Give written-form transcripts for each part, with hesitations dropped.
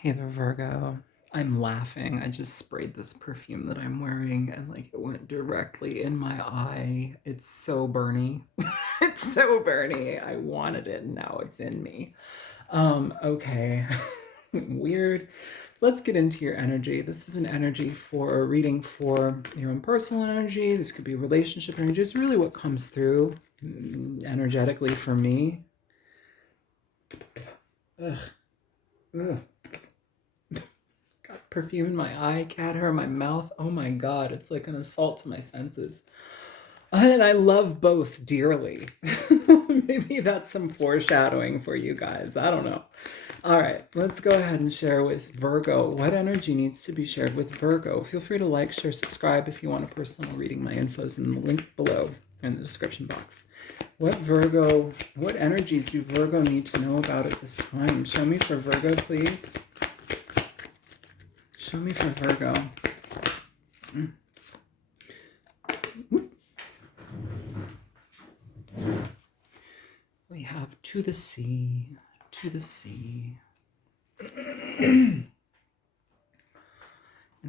Hey there, Virgo. I'm laughing. I just sprayed this perfume that I'm wearing and like it went directly in my eye. It's so burny. It's so burny. I wanted it and now it's in me. Okay. Weird. Let's get into your energy. This is an energy for a reading for your own personal energy. This could be relationship energy. It's really what comes through energetically for me. Ugh. Ugh. Got perfume in my eye, cat hair in my mouth. Oh my god, it's like an assault to my senses. And I love both dearly. Maybe that's some foreshadowing for you guys. I don't know. All right, let's go ahead and share with Virgo. What energy needs to be shared with Virgo? Feel free to like, share, subscribe if you want a personal reading. My info's in the link below in the description box. What energies do Virgo need to know about at this time? Show me for Virgo, please. Show me for Virgo. We have to the sea, to the sea. And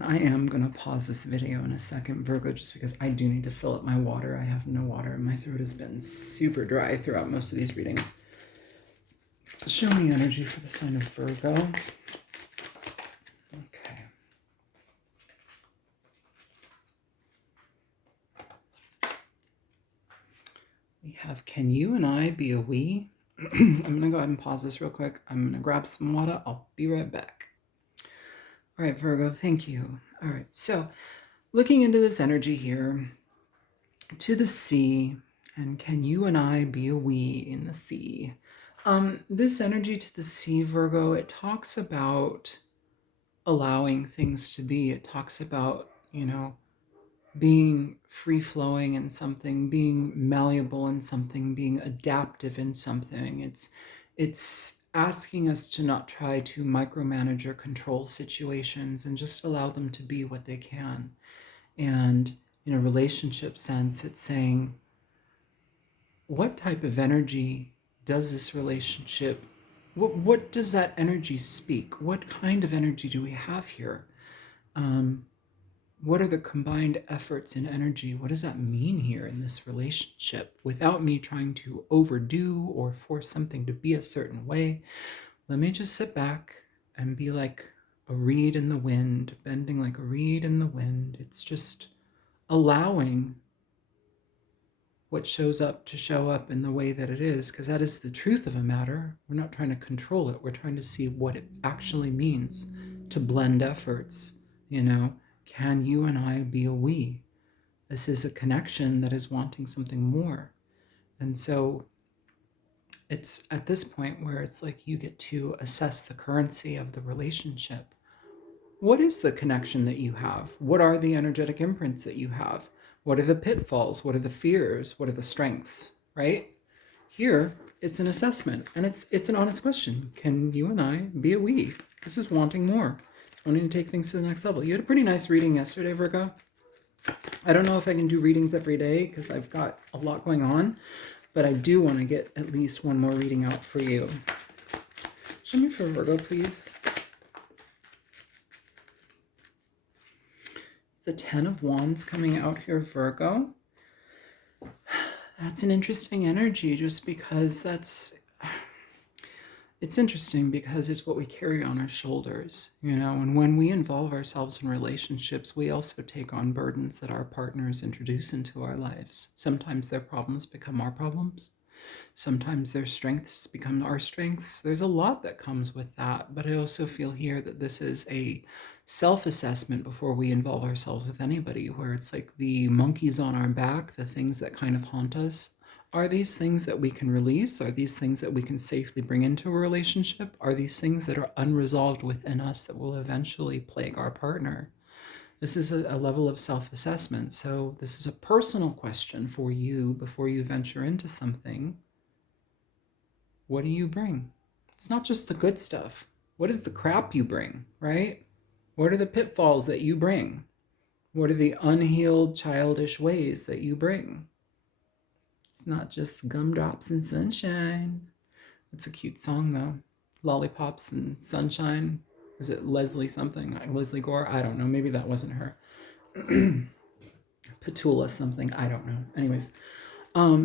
I am going to pause this video in a second, Virgo, just because I do need to fill up my water. I have no water and my throat has been super dry throughout most of these readings. Show me energy for the sign of Virgo. Okay. We have, can you and I be a we? I'm going to go ahead and pause this real quick. I'm going to grab some water. I'll be right back. All right, Virgo, thank you. All right, so looking into this energy here, to the sea, and can you and I be a we in the sea? This energy to the sea, Virgo, it talks about allowing things to be. It talks about, being free-flowing in something, being malleable in something, being adaptive in something. It's asking us to not try to micromanage or control situations and just allow them to be what they can. And in a relationship sense, it's saying, what type of energy does this relationship, what does that energy speak? What kind of energy do we have here? What are the combined efforts and energy? What does that mean here in this relationship? Without me trying to overdo or force something to be a certain way, let me just sit back and be like a reed in the wind, bending like a reed in the wind. It's just allowing what shows up to show up in the way that it is, because that is the truth of a matter. We're not trying to control it. We're trying to see what it actually means to blend efforts, Can you and I be a we? This is a connection that is wanting something more. And so it's at this point where it's like you get to assess the currency of the relationship. What is the connection that you have? What are the energetic imprints that you have? What are the pitfalls? What are the fears? What are the strengths, right? Here, it's an assessment, and it's an honest question. Can you and I be a we? This is wanting more. It's wanting to take things to the next level. You had a pretty nice reading yesterday, Virgo. I don't know if I can do readings every day because I've got a lot going on, but I do want to get at least one more reading out for you. Show me for Virgo, please. The 10 of Wands coming out here, Virgo. That's an interesting energy just because it's interesting because it's what we carry on our shoulders, and when we involve ourselves in relationships, we also take on burdens that our partners introduce into our lives. Sometimes their problems become our problems. Sometimes their strengths become our strengths. There's a lot that comes with that, but I also feel here that this is a self-assessment before we involve ourselves with anybody, where it's like the monkeys on our back, the things that kind of haunt us. Are these things that we can release? Are these things that we can safely bring into a relationship? Are these things that are unresolved within us that will eventually plague our partner? This is a level of self-assessment. So this is a personal question for you before you venture into something. What do you bring? It's not just the good stuff. What is the crap you bring, right? What are the pitfalls that you bring? What are the unhealed childish ways that you bring? It's not just gumdrops and sunshine. It's a cute song though. Lollipops and sunshine. Is it Leslie something? Leslie Gore? I don't know. Maybe that wasn't her. Petula something. I don't know. Anyways.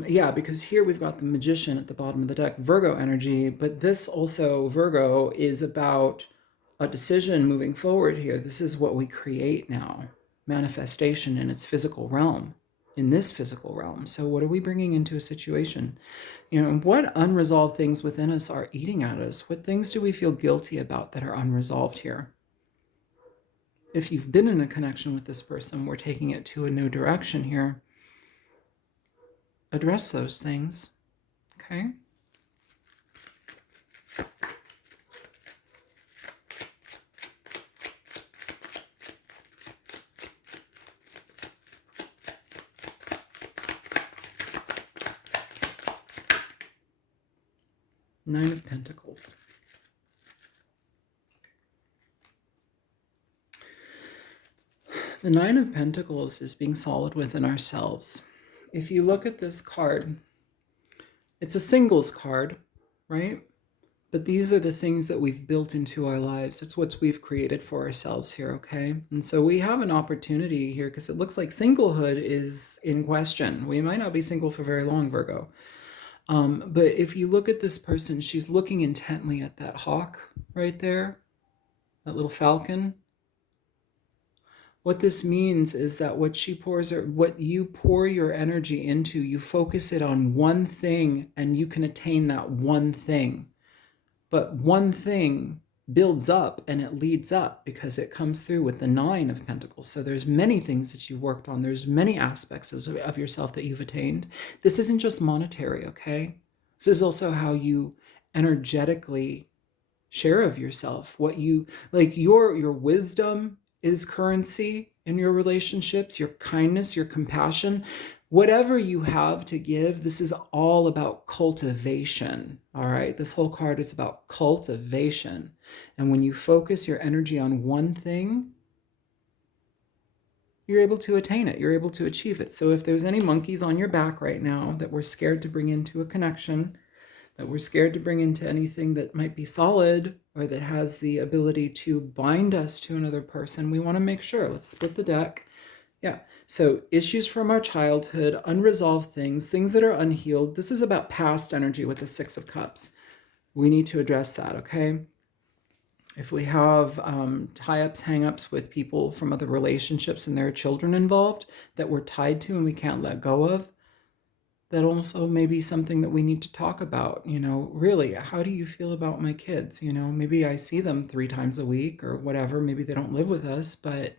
Yeah, because here we've got the Magician at the bottom of the deck, Virgo energy, but this also, Virgo, is about a decision moving forward here. This is what we create now, manifestation in its physical realm, in this physical realm. So what are we bringing into a situation? You know, what unresolved things within us are eating at us? What things do we feel guilty about that are unresolved here? If you've been in a connection with this person, we're taking it to a new direction here. Address those things, okay? Nine of Pentacles. The Nine of Pentacles is being solid within ourselves. If you look at this card, it's a singles card, right? But these are the things that we've built into our lives. It's what we've created for ourselves here, okay? And so we have an opportunity here because it looks like singlehood is in question. We might not be single for very long, Virgo. But if you look at this person, she's looking intently at that hawk right there, that little falcon. What this means is that what she pours, or what you pour your energy into, you focus it on one thing and you can attain that one thing. But one thing builds up and it leads up because it comes through with the Nine of Pentacles. So there's many things that you've worked on. There's many aspects of yourself that you've attained. This isn't just monetary, okay? This is also how you energetically share of yourself. What you, like your wisdom is currency in your relationships, your kindness, your compassion. Whatever you have to give, this is all about cultivation, all right? This whole card is about cultivation. And when you focus your energy on one thing, you're able to attain it. You're able to achieve it. So if there's any monkeys on your back right now that we're scared to bring into a connection, that we're scared to bring into anything that might be solid or that has the ability to bind us to another person, we want to make sure. Let's split the deck. Yeah, so issues from our childhood, unresolved things, things that are unhealed. This is about past energy with the Six of Cups. We need to address that, okay? If we have tie-ups, hang-ups with people from other relationships and there are children involved that we're tied to and we can't let go of, that also may be something that we need to talk about. You know, really, how do you feel about my kids? You know, maybe I see them 3 times a week or whatever. Maybe they don't live with us, but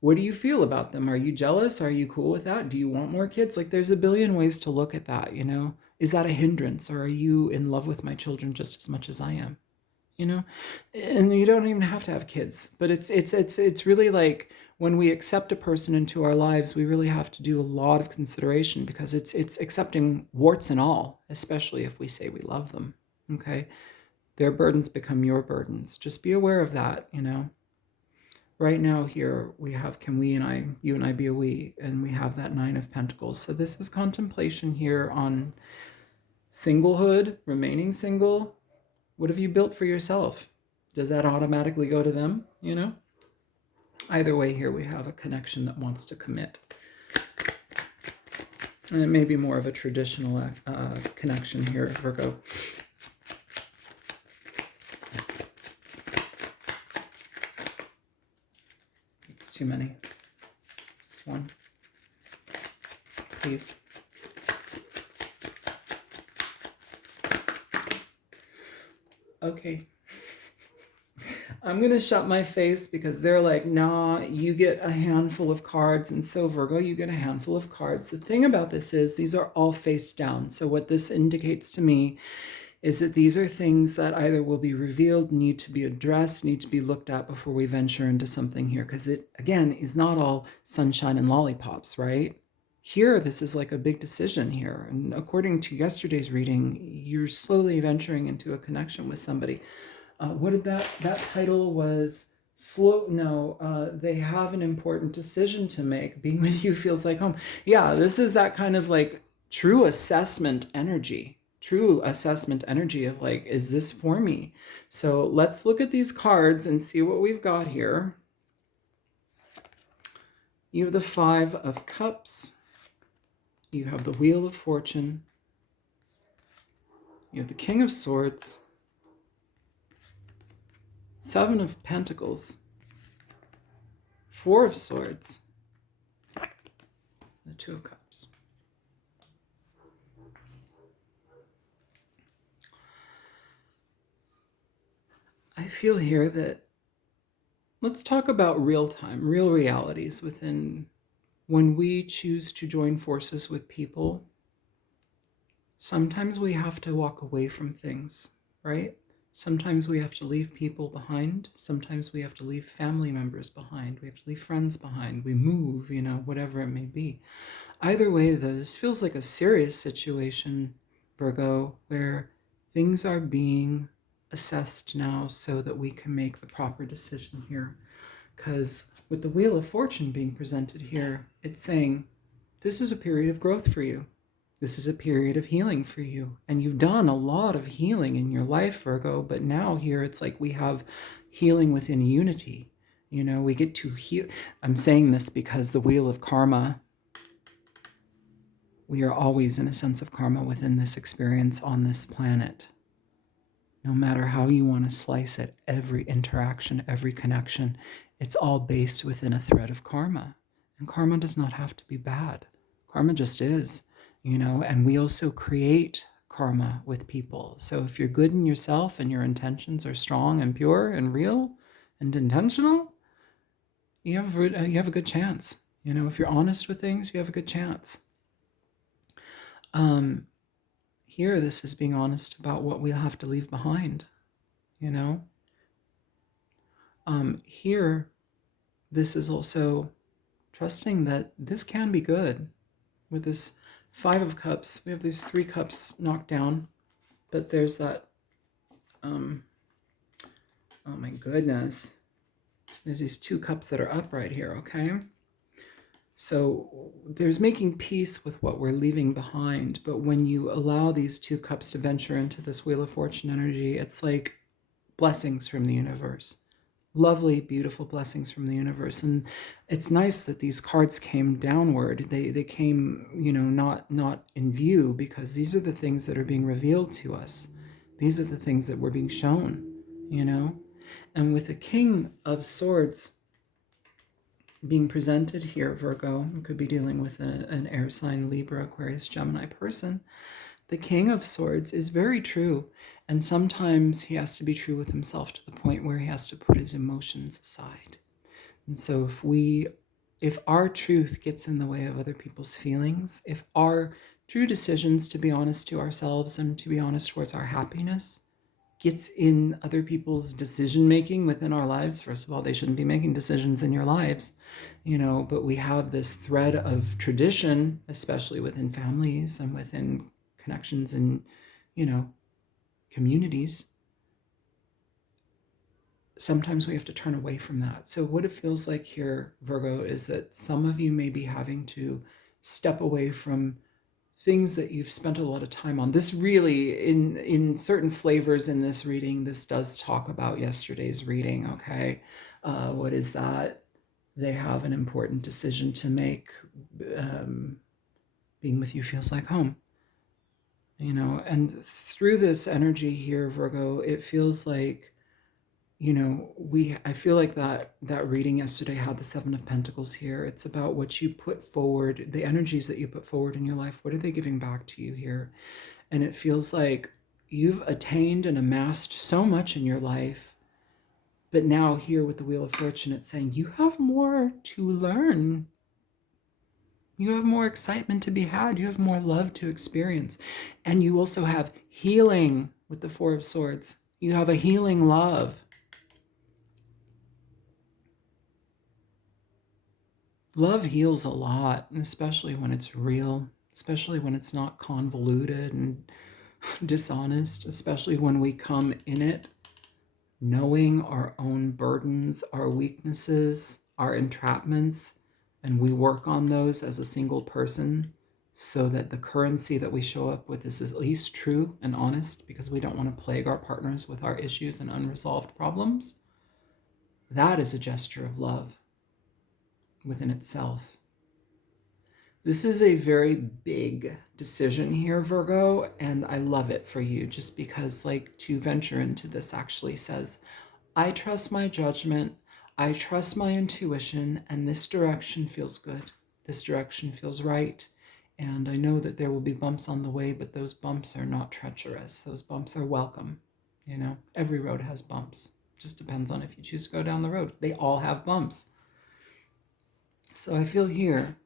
what do you feel about them? Are you jealous? Are you cool with that? Do you want more kids? Like, there's a billion ways to look at that, you know? Is that a hindrance, or are you in love with my children just as much as I am? You know? And you don't even have to have kids, but it's really like when we accept a person into our lives, we really have to do a lot of consideration because it's accepting warts and all, especially if we say we love them, okay? Their burdens become your burdens. Just be aware of that, you know? Right now here we have, can we and I, you and I be a we, and we have that Nine of Pentacles. So this is contemplation here on singlehood, remaining single. What have you built for yourself? Does that automatically go to them, you know? Either way, here we have a connection that wants to commit. And it may be more of a traditional connection here, Virgo. It's too many. Just one. Please. Okay. I'm going to shut my face because they're like, nah, you get a handful of cards. And so Virgo, you get a handful of cards. The thing about this is these are all face down. So what this indicates to me is that these are things that either will be revealed, need to be addressed, need to be looked at before we venture into something here. Because it, again, is not all sunshine and lollipops, right? Here, this is like a big decision here. And according to yesterday's reading, you're slowly venturing into a connection with somebody. What did that title was? They have an important decision to make. Being with you feels like home. Yeah, this is that kind of like true assessment energy. true assessment energy of like, is this for me? So let's look at these cards and see what we've got here. You have the Five of Cups. You have the Wheel of Fortune. You have the King of Swords. Seven of Pentacles. Four of Swords. The Two of Cups. I feel here that let's talk about real time, real realities within when we choose to join forces with people. Sometimes we have to walk away from things, right? Sometimes we have to leave people behind. Sometimes we have to leave family members behind. We have to leave friends behind. We move, whatever it may be. Either way, this feels like a serious situation, Virgo, where things are being assessed now so that we can make the proper decision here. Because with the Wheel of Fortune being presented here, it's saying this is a period of growth for you. This is a period of healing for you. And you've done a lot of healing in your life, Virgo, but now here it's like we have healing within unity. We get to heal. I'm saying this because the Wheel of Karma, we are always in a sense of karma within this experience on this planet. No matter how you want to slice it, every interaction, every connection, it's all based within a thread of karma. And karma does not have to be bad. Karma just is, and we also create karma with people. So if you're good in yourself and your intentions are strong and pure and real and intentional, you have a good chance. If you're honest with things, you have a good chance. Here, this is being honest about what we'll have to leave behind, Here, this is also trusting that this can be good. With this Five of Cups, we have these 3 cups knocked down, but there's that, oh my goodness, there's these 2 cups that are upright here, okay? So there's making peace with what we're leaving behind, but when you allow these 2 cups to venture into this Wheel of Fortune energy, it's like blessings from the universe. Lovely, beautiful blessings from the universe. And it's nice that these cards came downward. They came, not in view, because these are the things that are being revealed to us. These are the things that we're being shown, And with the King of Swords being presented here, Virgo, we could be dealing with an air sign, Libra, Aquarius, Gemini person. The King of Swords is very true, and sometimes he has to be true with himself to the point where he has to put his emotions aside. And so if our truth gets in the way of other people's feelings, if our true decisions to be honest to ourselves and to be honest towards our happiness gets in other people's decision making within our lives, first of all, they shouldn't be making decisions in your lives, but we have this thread of tradition, especially within families and within connections and, communities. Sometimes we have to turn away from that. So what it feels like here, Virgo, is that some of you may be having to step away from things that you've spent a lot of time on. This really, in certain flavors in this reading, this does talk about yesterday's reading, okay? What is that? They have an important decision to make. Being with you feels like home. And through this energy here, Virgo, it feels like, I feel like that reading yesterday had the Seven of Pentacles here. It's about what you put forward, the energies that you put forward in your life. What are they giving back to you here? And it feels like you've attained and amassed so much in your life, but now here with the Wheel of Fortune, it's saying you have more to learn. You have more excitement to be had. You have more love to experience. And you also have healing with the Four of Swords. You have a healing love. Love heals a lot, especially when it's real, especially when it's not convoluted and dishonest, especially when we come in it knowing our own burdens, our weaknesses, our entrapments, and we work on those as a single person so that the currency that we show up with is at least true and honest, because we don't want to plague our partners with our issues and unresolved problems. That is a gesture of love within itself. This is a very big decision here, Virgo, and I love it for you, just because, like, to venture into this actually says, I trust my judgment, I trust my intuition, and this direction feels good. This direction feels right. And I know that there will be bumps on the way, but those bumps are not treacherous. Those bumps are welcome. You know, every road has bumps. Just depends on if you choose to go down the road. They all have bumps. So I feel here,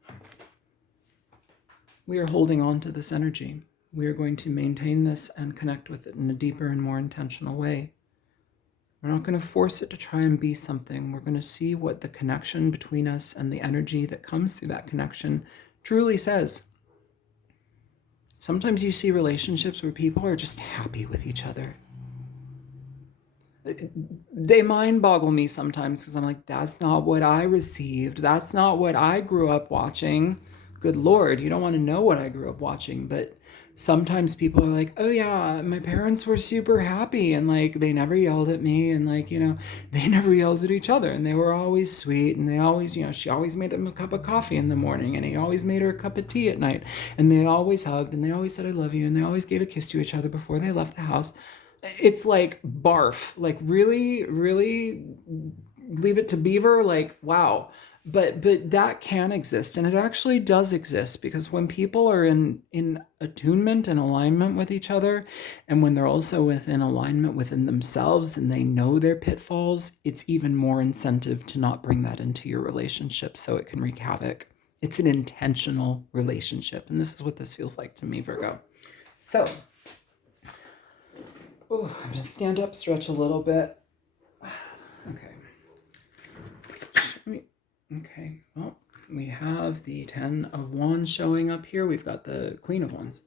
we are holding on to this energy. We are going to maintain this and connect with it in a deeper and more intentional way. We're not going to force it to try and be something. We're going to see what the connection between us and the energy that comes through that connection truly says. Sometimes you see relationships where people are just happy with each other. They mind boggle me sometimes, because I'm like, that's not what I received. That's not what I grew up watching. Good Lord, you don't want to know what I grew up watching, but sometimes people are like, oh yeah, my parents were super happy, and like they never yelled at me, and like, you know, they never yelled at each other, and they were always sweet, and they always, you know, she always made him a cup of coffee in the morning, and he always made her a cup of tea at night, and they always hugged, and they always said I love you, and they always gave a kiss to each other before they left the house. It's like barf, like really, really leave it to Beaver, like wow. But that can exist, and it actually does exist, because when people are in attunement and alignment with each other, and when they're also within alignment within themselves and they know their pitfalls, it's even more incentive to not bring that into your relationship so it can wreak havoc. It's an intentional relationship, and this is what this feels like to me, Virgo. So I'm gonna stand up, stretch a little bit. Okay. Okay, well, we have the 10 of Wands showing up here. We've got the Queen of Wands.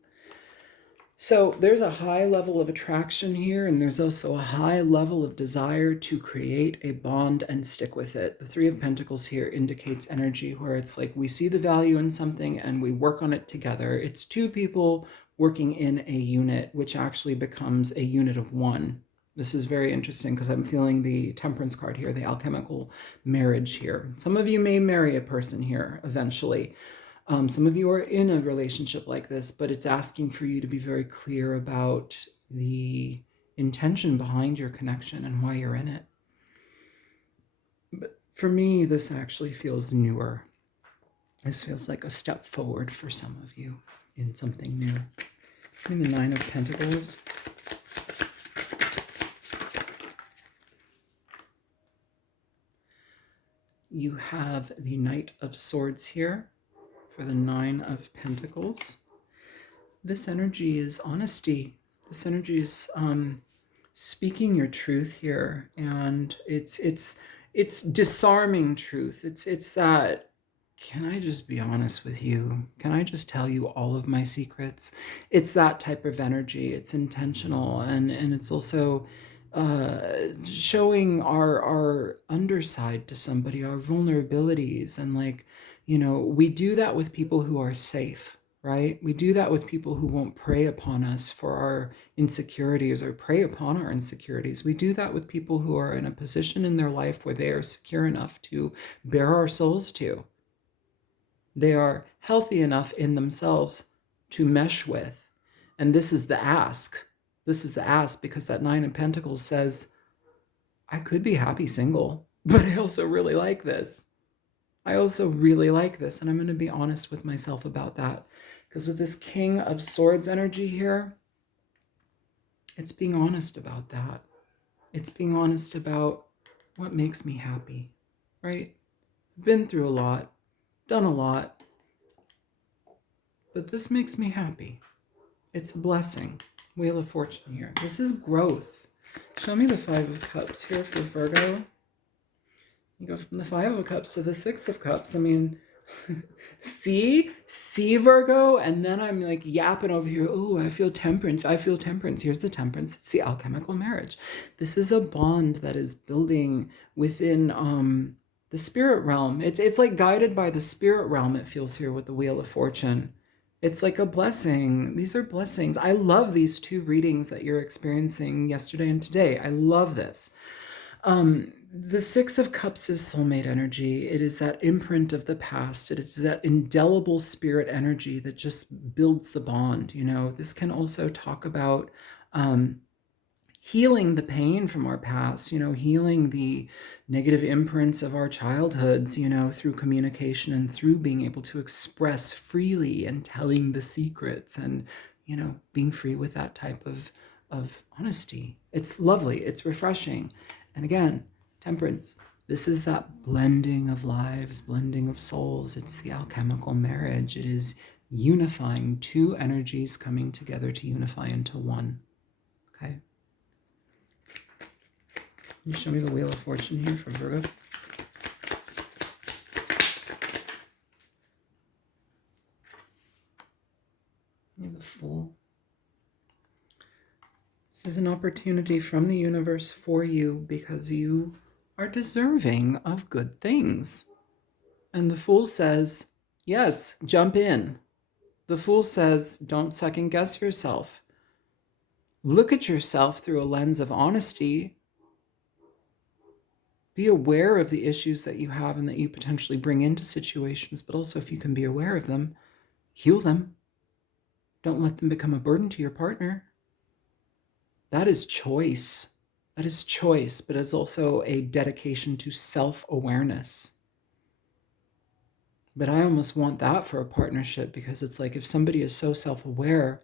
So there's a high level of attraction here, and there's also a high level of desire to create a bond and stick with it. The Three of Pentacles here indicates energy where it's like we see the value in something and we work on it together. It's two people working in a unit, which actually becomes a unit of one. This is very interesting because I'm feeling the Temperance card here, the alchemical marriage here. Some of you may marry a person here eventually. Some of you are in a relationship like this, but it's asking for you to be very clear about the intention behind your connection and why you're in it. But for me, this actually feels newer. This feels like a step forward for some of you in something new. In the Nine of Pentacles. You have the Knight of Swords here for the Nine of Pentacles. This energy is honesty. This energy is speaking your truth here, and it's disarming truth. It's that, can I just be honest with you? Can I just tell you all of my secrets? It's that type of energy. It's intentional, and it's also showing our underside to somebody, our vulnerabilities. And like, you know, we do that with people who are safe, right? We do that with people who won't prey upon us for our insecurities or prey upon our insecurities. We do that with people who are in a position in their life where they are secure enough to bare our souls to. They are healthy enough in themselves to mesh with. And this is the ask. This is the ask, because that Nine of Pentacles says, I could be happy single, but I also really like this. I also really like this, and I'm going to be honest with myself about that. Because with this King of Swords energy here, it's being honest about that. It's being honest about what makes me happy, right? I've been through a lot, done a lot, but this makes me happy. It's a blessing. Wheel of Fortune here. This is growth. Show me the Five of Cups here for Virgo. You go from the Five of Cups to the Six of Cups. I mean, see Virgo? And then I'm like yapping over here. Oh, I feel temperance. I feel temperance. Here's the temperance. It's the alchemical marriage. This is a bond that is building within the spirit realm. It's like guided by the spirit realm, it feels here with the Wheel of Fortune. It's like a blessing. These are blessings. I love these two readings that you're experiencing yesterday and today. I love this. The Six of Cups is soulmate energy. It is that imprint of the past. It is that indelible spirit energy that just builds the bond. You know, this can also talk about healing the pain from our past, you know, healing the negative imprints of our childhoods, you know, through communication and through being able to express freely and telling the secrets and, you know, being free with that type of honesty. It's lovely. It's refreshing. And again, temperance. This is that blending of lives, blending of souls. It's the alchemical marriage. It is unifying two energies coming together to unify into one. Okay. Can you show me the Wheel of Fortune here for Virgo, please? You have the Fool. This is an opportunity from the universe for you because you are deserving of good things. And the Fool says, yes, jump in. The Fool says, don't second guess yourself. Look at yourself through a lens of honesty. Be aware of the issues that you have and that you potentially bring into situations, but also if you can be aware of them, heal them. Don't let them become a burden to your partner. That is choice. That is choice, but it's also a dedication to self-awareness. But I almost want that for a partnership because it's like if somebody is so self-aware,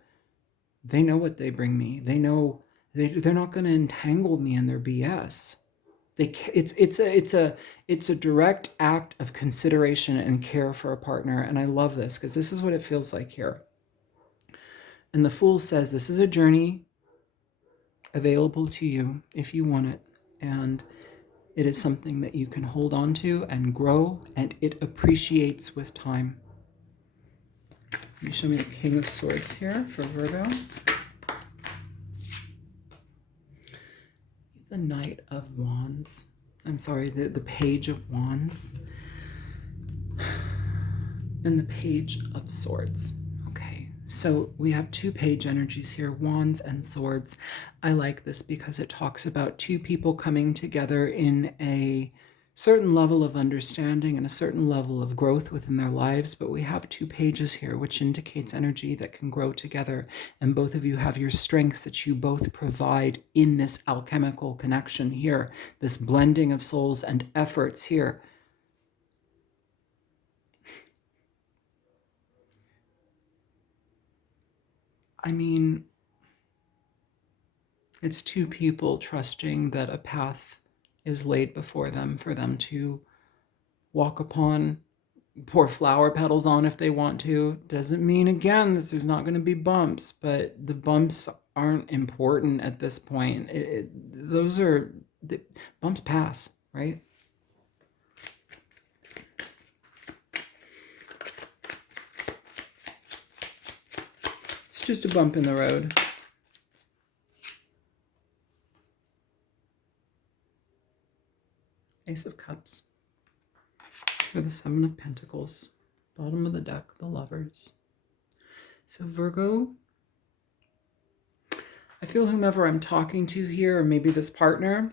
they know what they bring me. They know they're not going to entangle me in their BS. It's a direct act of consideration and care for a partner, and I love this because this is what it feels like here. And the Fool says this is a journey available to you if you want it, and it is something that you can hold on to and grow, and it appreciates with time. Can you show me the King of Swords here for Virgo? The Knight of Wands. I'm sorry, the Page of Wands. And the Page of Swords. Okay, so we have two page energies here, Wands and Swords. I like this because it talks about two people coming together in a certain level of understanding and a certain level of growth within their lives, but we have two pages here, which indicates energy that can grow together, and both of you have your strengths that you both provide in this alchemical connection here, this blending of souls and efforts here. I mean, it's two people trusting that a path is laid before them for them to walk upon, pour flower petals on if they want to. Doesn't mean, again, that there's not going to be bumps, but the bumps aren't important at this point. The bumps pass, right? It's just a bump in the road. Ace of Cups. For the Seven of Pentacles. Bottom of the deck, the Lovers. So Virgo, I feel whomever I'm talking to here, or maybe this partner,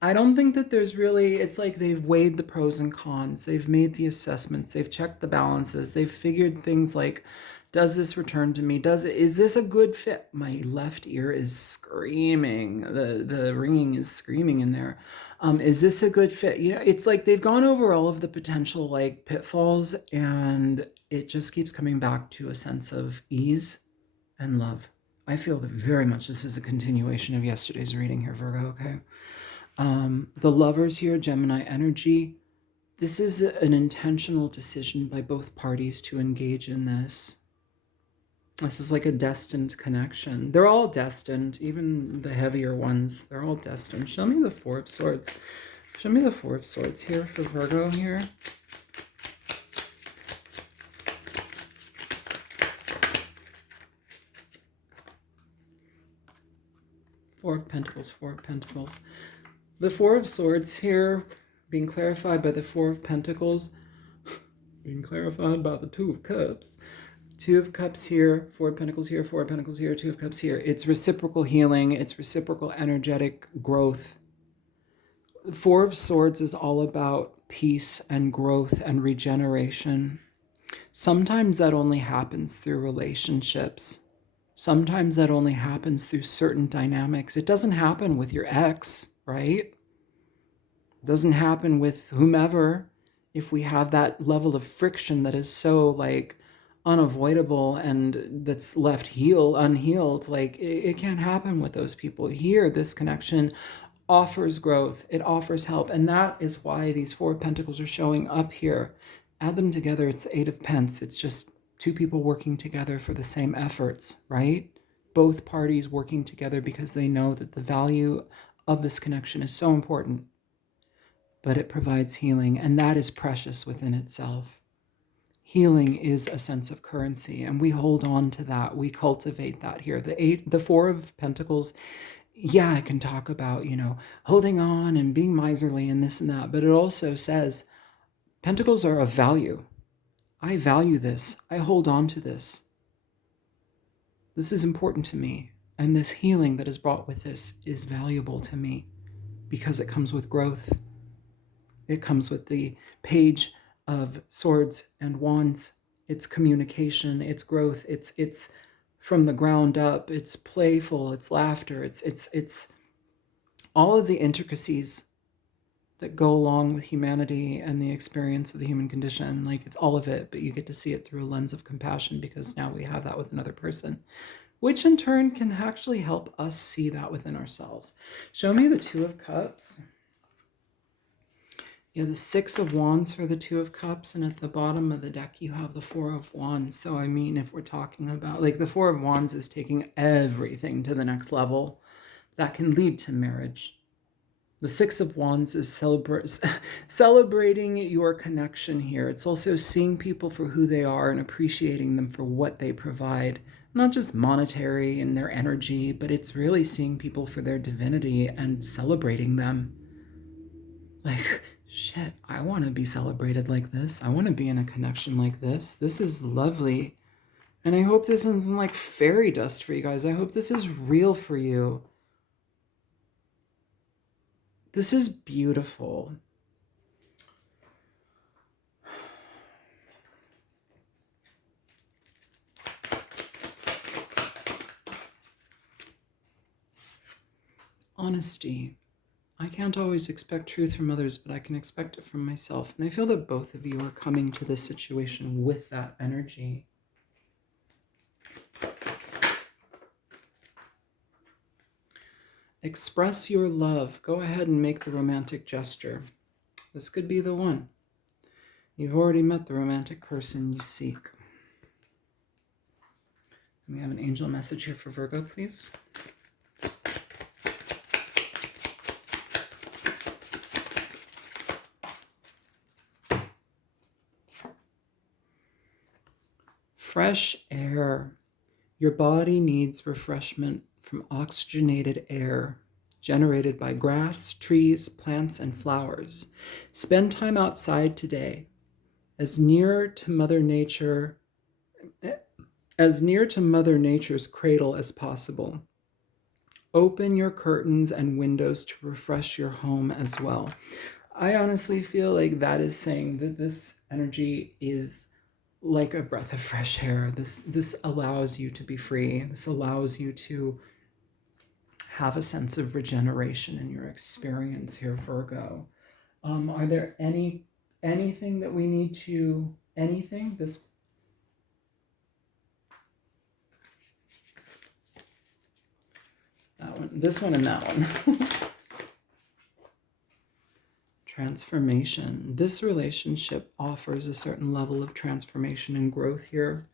I don't think that there's really, it's like they've weighed the pros and cons. They've made the assessments. They've checked the balances. They've figured things like, does this return to me? Is this a good fit? My left ear is screaming. The ringing is screaming in there. Is this a good fit? You know, it's like they've gone over all of the potential like pitfalls, and it just keeps coming back to a sense of ease and love. I feel that very much this is a continuation of yesterday's reading here, Virgo, okay? The Lovers here, Gemini energy. This is an intentional decision by both parties to engage in this. This is like a destined connection. They're all destined, even the heavier ones. They're all destined. Show me the Four of Swords. Show me the Four of Swords here for Virgo here. Four of Pentacles, Four of Pentacles. The Four of Swords here, being clarified by the Four of Pentacles, being clarified by the Two of Cups. Two of Cups here, Four of Pentacles here, Four of Pentacles here, Two of Cups here. It's reciprocal healing. It's reciprocal energetic growth. Four of Swords is all about peace and growth and regeneration. Sometimes that only happens through relationships. Sometimes that only happens through certain dynamics. It doesn't happen with your ex, right? It doesn't happen with whomever. If we have that level of friction that is so like unavoidable and that's left unhealed, like it can't happen with those people. Here, this connection offers growth, it offers help, and that is why these Four of Pentacles are showing up here. Add them together, it's the Eight of Pence. It's just two people working together for the same efforts, right? Both parties working together because they know that the value of this connection is so important, but it provides healing, and that is precious within itself. Healing is a sense of currency, and we hold on to that. We cultivate that here. The Four of Pentacles, yeah, I can talk about, holding on and being miserly and this and that, but it also says Pentacles are of value. I value this. I hold on to this. This is important to me. And this healing that is brought with this is valuable to me because it comes with growth. It comes with the Page of Swords and Wands. It's communication, it's growth, it's from the ground up, it's playful, it's laughter, it's all of the intricacies that go along with humanity and the experience of the human condition. Like, it's all of it, but you get to see it through a lens of compassion because now we have that with another person, which in turn can actually help us see that within ourselves. Show me the Two of Cups. You have the Six of Wands for the Two of Cups, and at the bottom of the deck you have the Four of Wands. So I mean, if we're talking about, like, the Four of Wands is taking everything to the next level that can lead to marriage. The Six of Wands is celebrating your connection here. It's also seeing people for who they are and appreciating them for what they provide. Not just monetary and their energy, but it's really seeing people for their divinity and celebrating them. Like, shit, I want to be celebrated like this. I want to be in a connection like this. This is lovely. And I hope this isn't like fairy dust for you guys. I hope this is real for you. This is beautiful. Honesty. I can't always expect truth from others, but I can expect it from myself. And I feel that both of you are coming to this situation with that energy. Express your love. Go ahead and make the romantic gesture. This could be the one. You've already met the romantic person you seek. We have an angel message here for Virgo, please. Fresh air. Your body needs refreshment from oxygenated air generated by grass, trees, plants, and flowers. Spend time outside today, as near to Mother Nature's cradle as possible. Open your curtains and windows to refresh your home as well. I honestly feel like that is saying that this energy is like a breath of fresh air. This allows you to be free. This allows you to have a sense of regeneration in your experience here, Virgo. Are there anything that we need to, anything? That one, this one, and that one. Transformation. This relationship offers a certain level of transformation and growth here.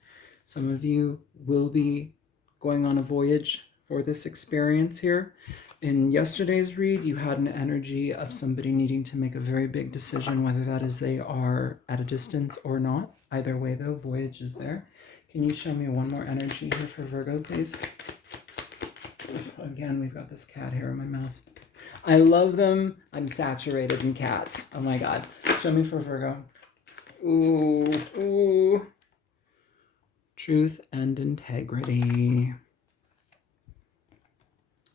Some of you will be going on a voyage for this experience here. In yesterday's read, you had an energy of somebody needing to make a very big decision, whether that is they are at a distance or not. Either way, though, voyage is there. Can you show me one more energy here for Virgo, please? Again, we've got this cat hair in my mouth. I love them. I'm saturated in cats. Oh my God. Show me for Virgo. Ooh, ooh. truth and integrity.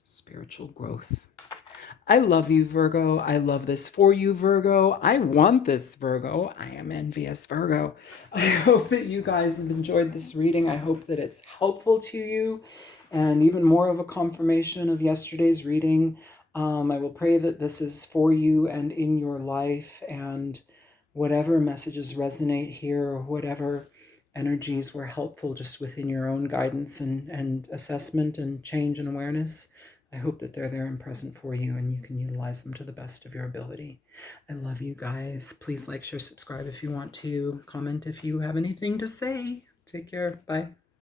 Spiritual growth. I love you, Virgo. I love this for you, Virgo. I want this, Virgo. I am envious, Virgo. I hope that you guys have enjoyed this reading. I hope that it's helpful to you and even more of a confirmation of yesterday's reading. I will pray that this is for you and in your life, and whatever messages resonate here or whatever energies were helpful just within your own guidance and assessment and change and awareness, I hope that they're there and present for you and you can utilize them to the best of your ability. I love you guys. Please like, share, subscribe if you want to. Comment if you have anything to say. Take care. Bye.